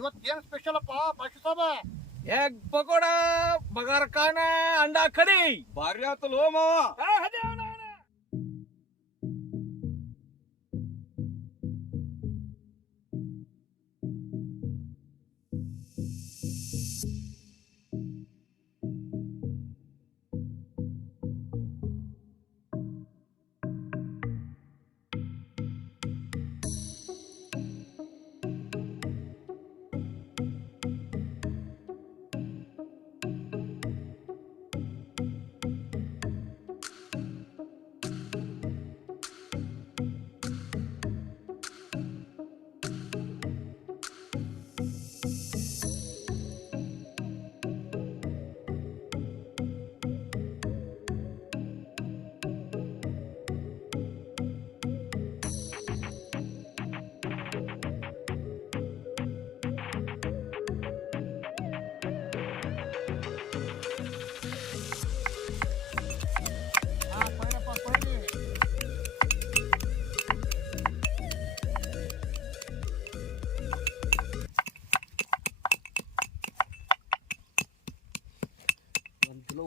ಇವತ್ತೇನ್ special ಅಪ್ಪ ಬಾಕಿ ಸಾಬ? Egg pakoda, ಬಗಾರ್ ಖಾನ, ಅಂಡಾ ಕರಿ. ಭಾರಿ ಆತಲ್ಲೋ ಮಾವ.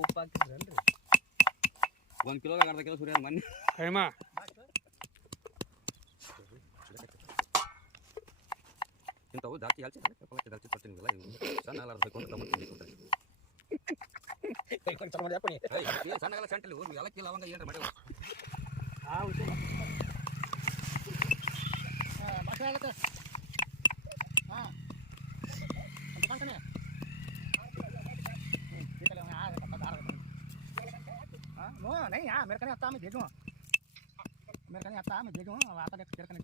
ಉಪ್ಪು ಹಾಕಿದ್ರಲ್ರಿ? 1 ಕಿಲೋದಾಗ ಅರ್ಧ ಕಿಲೋ ಸುರಿಯೋದು ಮೊನ್ನೆ. ಇಂಥವು ಜಾಸ್ತಿ ಜಾಸ್ತಿ ಕೊಡ್ತೀನಿ ಸಣ್ಣ ಸಣ್ಣಗೆಲ್ಲ ಸೆಂಟಲ್ಲಿ ಎಲ್ಲಕ್ಕೆ ಲವಂಗ ಏನ್ರ ಮಾಡ್ಯಾವ. नहीं यहाँ मेरे कने आता मैं भेजूँ, मेरे कने आता मैं भेजूँ आता देख तेरे कने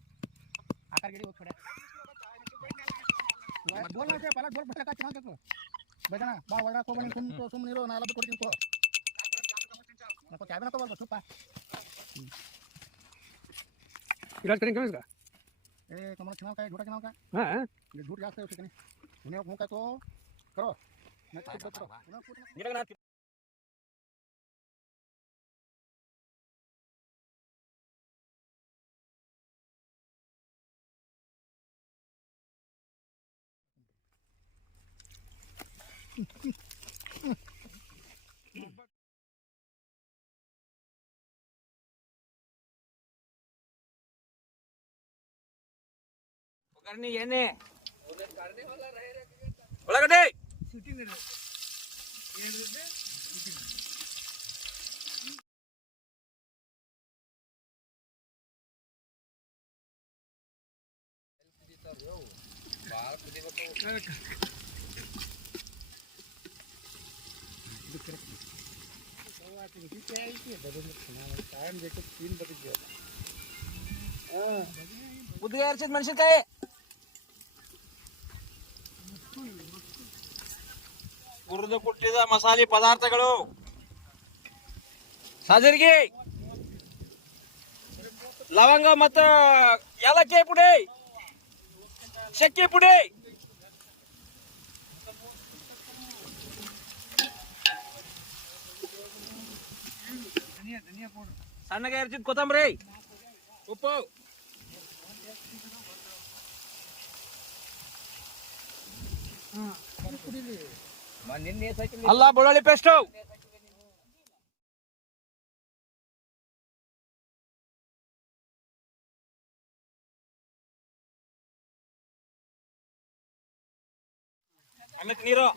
आकर गिरी वो छोड़े बोलना चाहिए पलट बोल पलट का चिराग देखो बेजना बा वड़ा को बनी तुम तो सुम नीरो नाला पे कोड़ी को ना को चाबी ना तो बोल सुपा इलाज करेंगे क्या इसका? ए तुम्हारा चुनाव का झूठा चुनाव का हाँ ये झूठ याद से उसे कने उन्हें मुंह का तो करो मैं तो करो करनी एने ಒಳಗಡೆ ಶೂಟಿಂಗ್ ಇದೆ ಏನಿದೆ ಶೂಟಿಂಗ್ ಕುದಿತಾರೋ ಬಾಳ ಕುದಿಬೇಕು ಉದ್ಗಾರಿಸಿದ ಮೆಣಸಿನಕಾಯಿ ಹುರಿದು ಕುಟ್ಟಿದ ಮಸಾಲೆ ಪದಾರ್ಥಗಳು ಸಾಜರ್ಗಿ ಲವಂಗ ಮತ್ತು ಏಲಕ್ಕಿ ಪುಡಿ ಚಕ್ಕೆ ಪುಡಿ ಸಣ್ಣಗೆ ಹರಿಸಿದ ಕೊತ್ತಂಬರಿ ಉಪ್ಪು ಅಲ್ಲ ಬೆಳ್ಳುಳ್ಳಿ ಪೇಸ್ಟು ಆಮೇಲೆ ನೀರು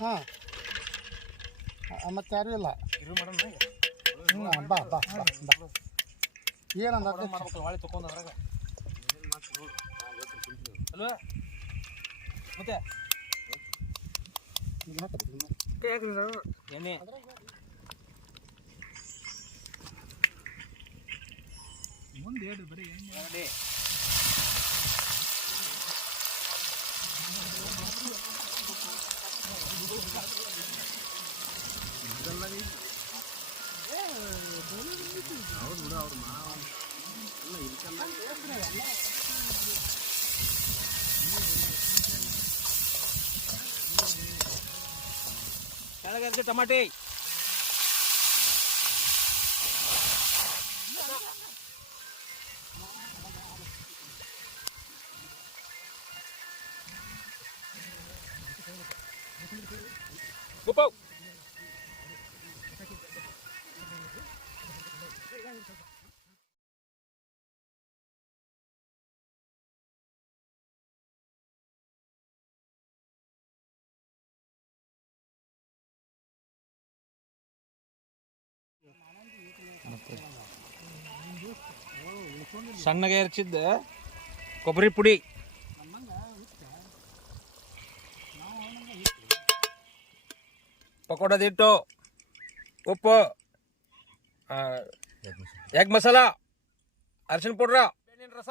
ಹಾಂ ಮತ್ತೆ ಯಾರು ಇಲ್ಲ ಬಾ ಬಾ ಬಾ ಏನಂದ ಹೊಳೆ ತಗೊಂಡ್ರಾಗ ಅಲ್ವಾ ಮತ್ತೆ ಎಣ್ಣೆ ಮುಂದೆ ಹೇಳಿ ಬರೀ ಎಣ್ಣೆ ಸಣ್ಣಗೆ ಟಮಾಟಿ ಉಪ್ಪು ಸಣ್ಣಗೆ ಹೆಚ್ಚಿದ್ದ ಕೊಬ್ಬರಿ ಪುಡಿ, ಪಕೋಡದ ಹಿಟ್ಟು, ಉಪ್ಪು, ಎಗ್ ಮಸಾಲ, ಅರಿಶಿನ ಪೌಡ್ರ, ಬೇವಿನ ರಸ,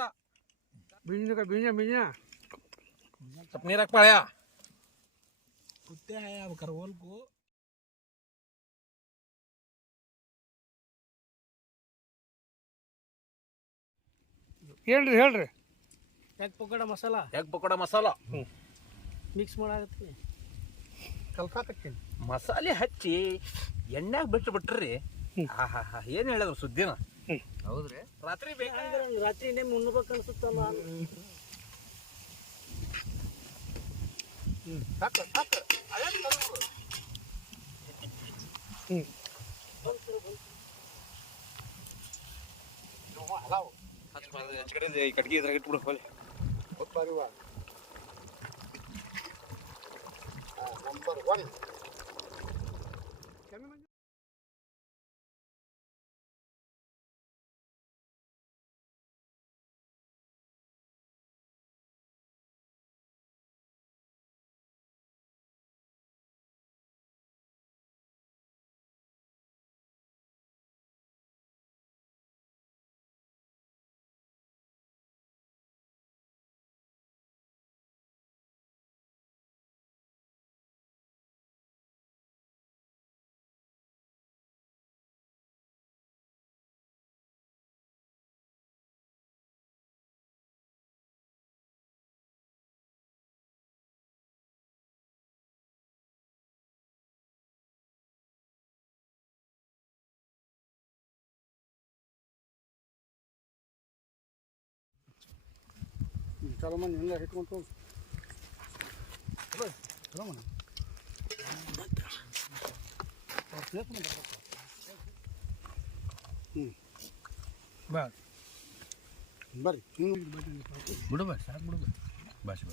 ಸ್ವಲ್ಪ ನೀರು ಹಾಕ್ಪಾಳ್ಯ. ಹೇಳ್ರಿ egg pakoda masala egg pakoda masala mix ಮಾಡಾಕತ್ತೀನಿ, ಕಲ್ಸಾಕತ್ತೀನಿ. ಮಸಾಲೆ ಹಚ್ಚಿ ಎಣ್ಣೆಗೆ ಬಿಟ್ಟು ಬಿಟ್ರಿ. ಆಹಾ ಏನ್ ಹೇಳಿದ್ರು ಸುದ್ದಿನ? ಹೌದ್ರಿ, ರಾತ್ರಿ ರಾತ್ರಿ ಇನ್ನೇ ಮುನ್ಬೇಕು ಅನ್ಸುತ್ತಲ್ಲ. ಸಾಕು ಸಾಕು ಕಟ್ಗಿ ಇದ್ರಾಗ ಇಟ್ಬಿಡು. ನಂಬರ್ 1 ಚಲೋ ಮನೆ ಹಿಂಗೆ ಇಟ್ಕೊಂತ ಹೋಗಿ ಚಲೋ ಮನೆ ಬರ್ರಿ ಬಿಡು ಬಸ್ ಸಾಕು ಬಿಡು ಬಸ್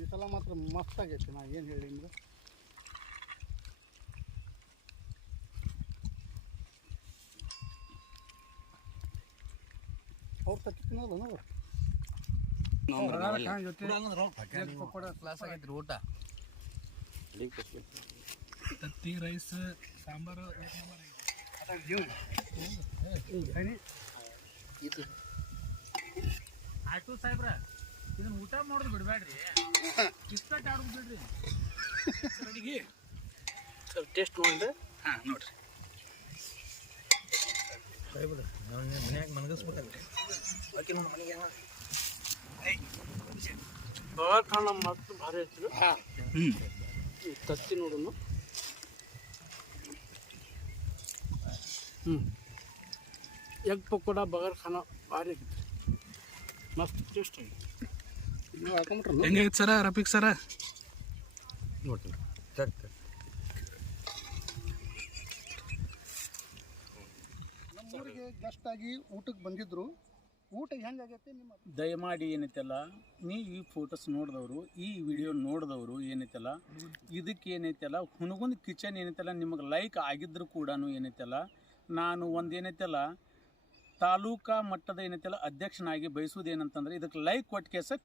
ಈ ಸಲ ಮಾತ್ರ ಮಸ್ತ್ ಆಗೈತಿ. ನಾ ಏನು ಹೇಳಿ ನಿಮ್ಗೆ, ಅವ್ರು ತತ್ತಿ ತಿನ್ನೋಲ್ಲ ನಾವು ಪಕೋಡ ಕ್ಲಾಸ್ ಆಗೈತ್ರಿ ಊಟ. ತತ್ತಿ ರೈಸ್ ಸಾಂಬಾರು ಆಟೋ ಸಾಹೇಬ್ರ ಇದನ್ನ ಊಟ ಮಾಡೋದು ಬಿಡ್ಬೇಡ್ರಿ, ಇಸ್ಪೆಟ್ ಆಡೋದು ಬಿಡ್ರಿ. ಅಡಿಗೆ ಸ್ವಲ್ಪ ಟೇಸ್ಟ್ ನೋಡ್ರಿ. ಹಾಂ ನೋಡ್ರಿ ಸಾಹೇಬ್ರ, ನಾವು ಮನ್ಯಾಗ ಮನಗಿಸ್ಬೇಕಲ್ರಿ. ಬಾಕಿ ನೋಡಿ ಮನೆಗೆ ಬಗಾರ್ ಮತ್ತು ಭಾರಿ ಐತ್ರಿ. ತತ್ತಿ ನೋಡೋಣ. ಎಗ್ ಪಕೋಡ ಬಗಾರ್ ಖಾನ ಭಾರಿ ಆಗೈತಿ, ಮಸ್ತ್ ಟೇಸ್ಟ್ ಆಗೈತಿ. ನೀವು ಹಾಕೊಂಬಿಟ್ರಲ್ಲ ಹೆಂಗೈತೆ ಸರ ರಫೀಕ್ ಸರ? ನೋಡ್ತೀನಿ ನಮ್ಮೂರಿಗೆ ಗೆಸ್ಟ್ ಆಗಿ ಊಟಕ್ಕೆ ಬಂದಿದ್ರು. ಊಟ ಹೆಂಗಾಗೈತೆ ನಿಮ್ಮ? ದಯಮಾಡಿ ಏನೈತಲ್ಲ, ನೀವು ಈ ಫೋಟೋಸ್ ನೋಡಿದವರು, ಈ ವಿಡಿಯೋ ನೋಡಿದವರು ಏನೈತಲ್ಲ, ಇದಕ್ಕೆ ಏನೈತಲ್ಲ ಹುನಗುಂದ ಕಿಚನ್ ಏನೈತಲ್ಲ ನಿಮಗೆ ಲೈಕ್ ಆಗಿದ್ರು ಕೂಡ ಏನೈತಲ್ಲ, ನಾನು ಒಂದೇನೈತಲ್ಲ ತಾಲೂಕಾ ಮಟ್ಟದ ಏನೈತಲ್ಲ ಅಧ್ಯಕ್ಷನಾಗಿ ಬಯಸೋದೇನಂತಂದ್ರೆ ಇದಕ್ಕೆ ಲೈಕ್ ಕೊಟ್ಟು ಕೇಸ